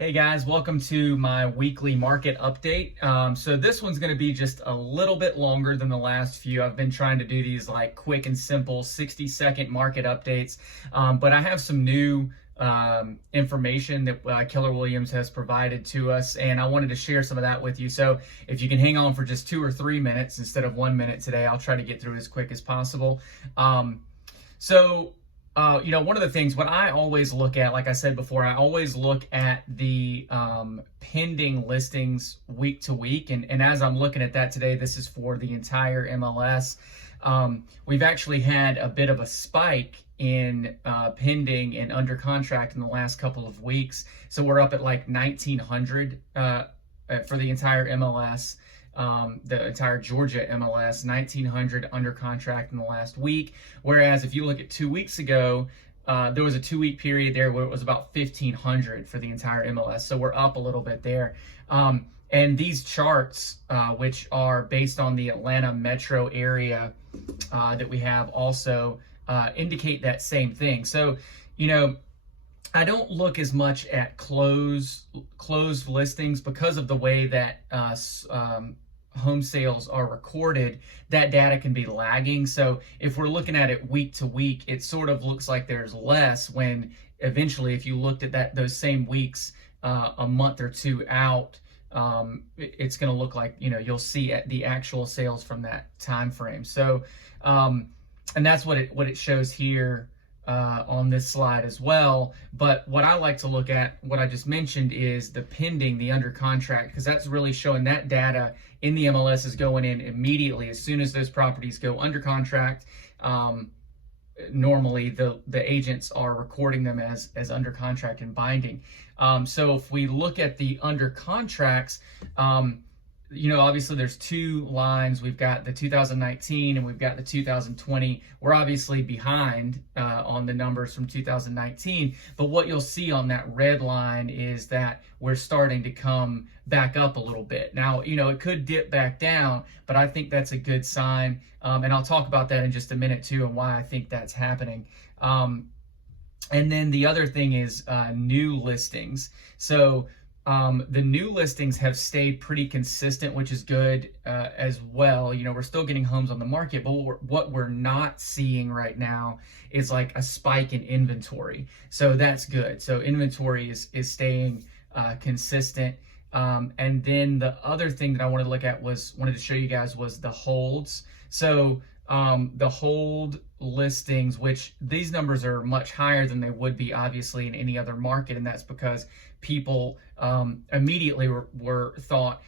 Hey guys, welcome to my weekly market update. So this one's going to be just a little bit longer than the last few. I've been trying to do these like quick and simple 60-second market updates, but I have some new information that Keller Williams has provided to us, and I wanted to share some of that with you. So if you can hang on for just 2 or 3 minutes instead of 1 minute today, I'll try to get through as quick as possible. One of the things, what I always look at, like I said before, I always look at the pending listings week to week. And as I'm looking at that today, this is for the entire MLS. We've actually had a bit of a spike in pending and under contract in the last couple of weeks. So we're up at like 1,900 for the entire MLS. The entire Georgia MLS, 1,900 under contract in the last week. Whereas if you look at 2 weeks ago, there was a 2-week period there where it was about 1,500 for the entire MLS. So we're up a little bit there. And these charts, which are based on the Atlanta metro area that we have, also indicate that same thing. So, I don't look as much at closed listings because of the way that home sales are recorded. That data can be lagging. So if we're looking at it week to week, it sort of looks like there's less, when eventually if you looked at those same weeks a month or two out, it's going to look like, you'll see the actual sales from that time frame. So and that's what it shows here on this slide as well. But what I like to look at, what I just mentioned, is the pending, the under contract, because that's really showing that data in the MLS is going in immediately as soon as those properties go under contract. Normally the agents are recording them as under contract and binding. So if we look at the under contracts, obviously there's two lines. We've got the 2019 and we've got the 2020. We're obviously behind on the numbers from 2019, but what you'll see on that red line is that we're starting to come back up a little bit. Now, it could dip back down, but I think that's a good sign. And I'll talk about that in just a minute too, and why I think that's happening. And then the other thing is new listings. So the new listings have stayed pretty consistent, which is good as well. We're still getting homes on the market, but what we're not seeing right now is like a spike in inventory. So that's good. So inventory is staying consistent. And then the other thing that I wanted to show you guys was the holds. So the hold listings, which these numbers are much higher than they would be obviously in any other market, and that's because people immediately were thought,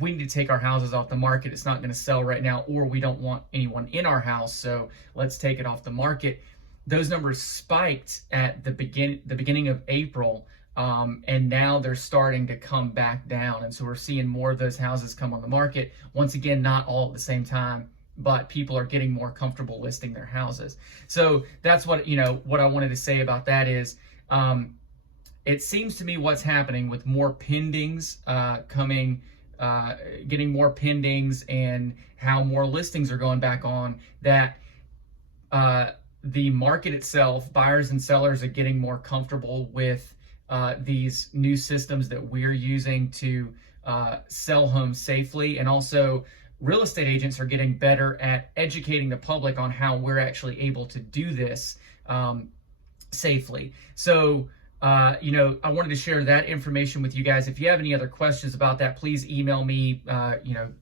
we need to take our houses off the market, it's not going to sell right now, or we don't want anyone in our house, so let's take it off the market. Those numbers spiked at the beginning of April, and now they're starting to come back down, and so we're seeing more of those houses come on the market. Once again, not all at the same time, but people are getting more comfortable listing their houses. So that's what I wanted to say about that is, it seems to me what's happening with more pendings getting more pendings, and how more listings are going back on, that the market itself, buyers and sellers, are getting more comfortable with these new systems that we're using to sell homes safely. And also real estate agents are getting better at educating the public on how we're actually able to do this safely. So I wanted to share that information with you guys. If you have any other questions about that, please email me,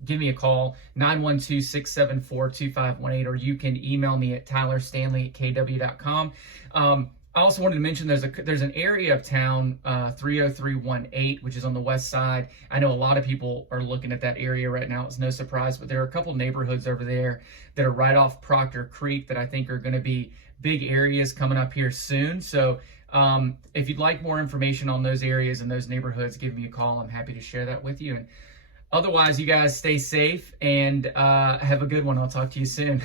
give me a call, 912-674-2518, or you can email me at tylerstanley@kw.com. I also wanted to mention there's an area of town, 30318, which is on the west side. I know a lot of people are looking at that area right now. It's no surprise, but there are a couple neighborhoods over there that are right off Proctor Creek that I think are going to be big areas coming up here soon. So if you'd like more information on those areas and those neighborhoods, give me a call. I'm happy to share that with you. And otherwise, you guys stay safe and have a good one. I'll talk to you soon.